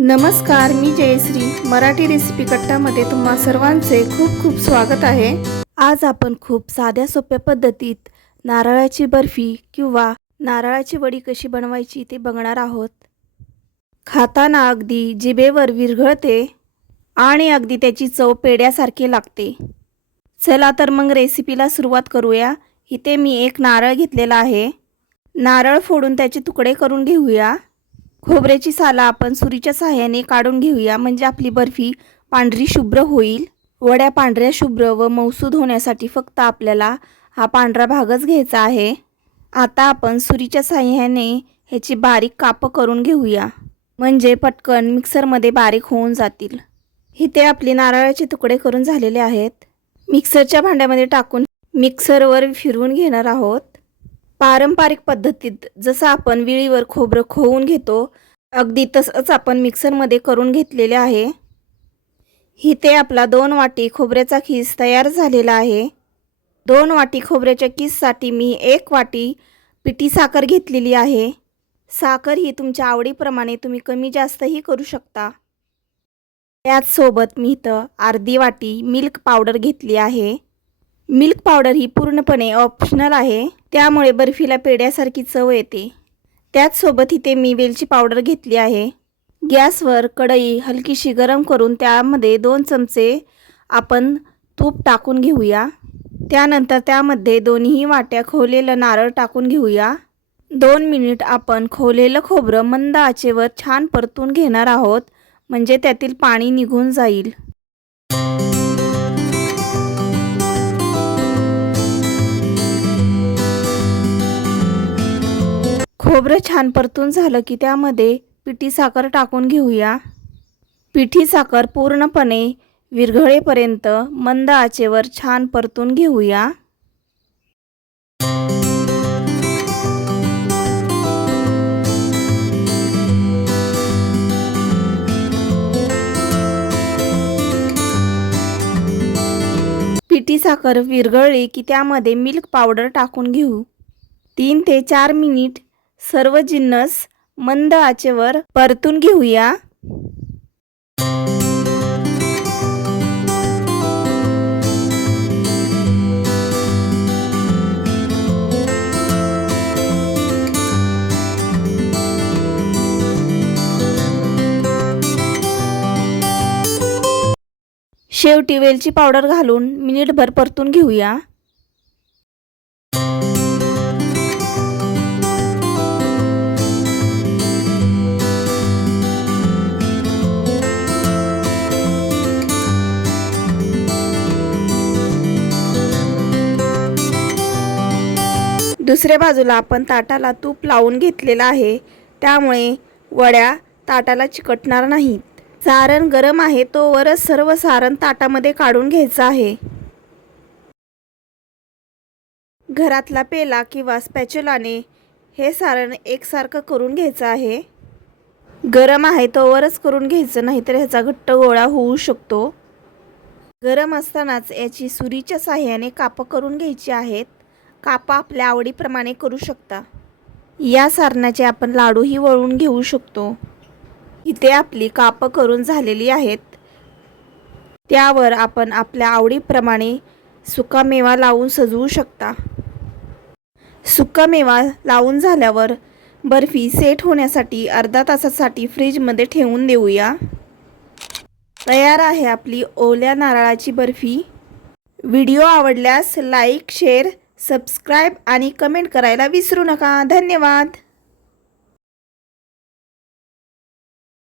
नमस्कार मी जयश्री. मराठी रेसिपी कट्टामध्ये तुम्हा सर्वांचे खूप खूप स्वागत आहे. आज आपण खूप साध्या सोप्या पद्धतीत नारळाची बर्फी किंवा नारळाची वडी कशी बनवायची ते बघणार आहोत. खाताना अगदी जिभेवर विरघळते आणि अगदी त्याची चव पेड्यासारखी लागते. चला तर मग रेसिपीला सुरुवात करूया. इथे मी एक नारळ घेतलेला आहे. नारळ फोडून त्याचे तुकडे करून घेऊया. खोबऱ्याची साला आपण सुरीच्या सहाय्याने काढून घेऊया. म्हणजे आपली बर्फी पांढरी शुभ्र होईल. वड्या पांढऱ्या शुभ्र व मौसूद होण्यासाठी फक्त आपल्याला हा पांढरा भागच घ्यायचा आहे. आता आपण सुरीच्या सहाय्याने ह्याची बारीक कापं करून घेऊया. म्हणजे पटकन मिक्सरमध्ये बारीक होऊन जातील. इथे आपले नारळाचे तुकडे करून झालेले आहेत. मिक्सरच्या भांड्यामध्ये टाकून मिक्सरवर फिरवून घेणार आहोत. पारंपरिक पद्धतीत जसं आपण विळीवर खोबरं खोवून घेतो अगदी तसंच आपण मिक्सरमध्ये करून घेतलेले आहे. इथे आपला दोन वाटी खोबऱ्याचा खीस तयार झालेला आहे. दोन वाटी खोबऱ्याच्या किससाठी मी एक वाटी पिठी साखर घेतलेली आहे. साखर ही तुमच्या आवडीप्रमाणे तुम्ही कमी जास्तही करू शकता. त्याचसोबत मी इथं अर्धी वाटी मिल्क पावडर घेतली आहे. मिल्क पावडर ही पूर्णपणे ऑप्शनल आहे. त्यामुळे बर्फीला पेड्यासारखी चव येते. त्याचसोबत इथे मी वेलची पावडर घेतली आहे. गॅसवर कढई हलकीशी गरम करून त्यामध्ये दोन चमचे आपण तूप टाकून घेऊया. त्यानंतर त्यामध्ये दोन्ही वाट्या खोवलेलं नारळ टाकून घेऊया. दोन मिनिट आपण खोवलेलं खोबरं मंद आचेवर छान परतून घेणार आहोत. म्हणजे त्यातील पाणी निघून जाईल. खोबरं छान परतून झालं की त्यामध्ये पिठी साखर टाकून घेऊया. पिठी साखर पूर्णपणे विरघळेपर्यंत मंद आचेवर छान परतून घेऊया. पिठी साखर विरघळली की त्यामध्ये मिल्क पावडर टाकून घेऊ. तीन ते चार मिनिट सर्व जिन्नस मंद आचेवर परतून घेऊया. शेवटी वेलची पावडर घालून मिनिटभर परतून घेऊया. दुसऱ्या बाजूला आपण ताटाला तूप लावून घेतलेलं आहे. त्यामुळे वड्या ताटाला चिकटणार नाहीत. सारण गरम आहे तोवरच सर्व सारण ताटामध्ये काढून घ्यायचं आहे. घरातला पेला किंवा स्पॅच्युलाने हे सारण एकसारखं करून घ्यायचं आहे. गरम आहे तोवरच करून घ्यायचं नाहीतर ह्याचा घट्ट गोळा होऊ शकतो. गरम असतानाच याची सुरीच्या साह्याने कापं करून घ्यायची आहेत. कापा आपल्या आवडीप्रमाणे करू शकता. या सारणाचे आपण लाडूही वळून घेऊ शकतो. इथे आपली कापं करून झालेली आहेत. त्यावर आपण आपल्या आवडीप्रमाणे सुकामेवा लावून सजवू शकता. सुकामेवा लावून झाल्यावर बर्फी सेट होण्यासाठी अर्धा तासासाठी फ्रीजमध्ये ठेवून देऊया. तयार आहे आपली ओल्या नारळाची बर्फी. व्हिडिओ आवडल्यास लाईक शेअर सबस्क्राईब आणि कमेंट करायला विसरू नका. धन्यवाद.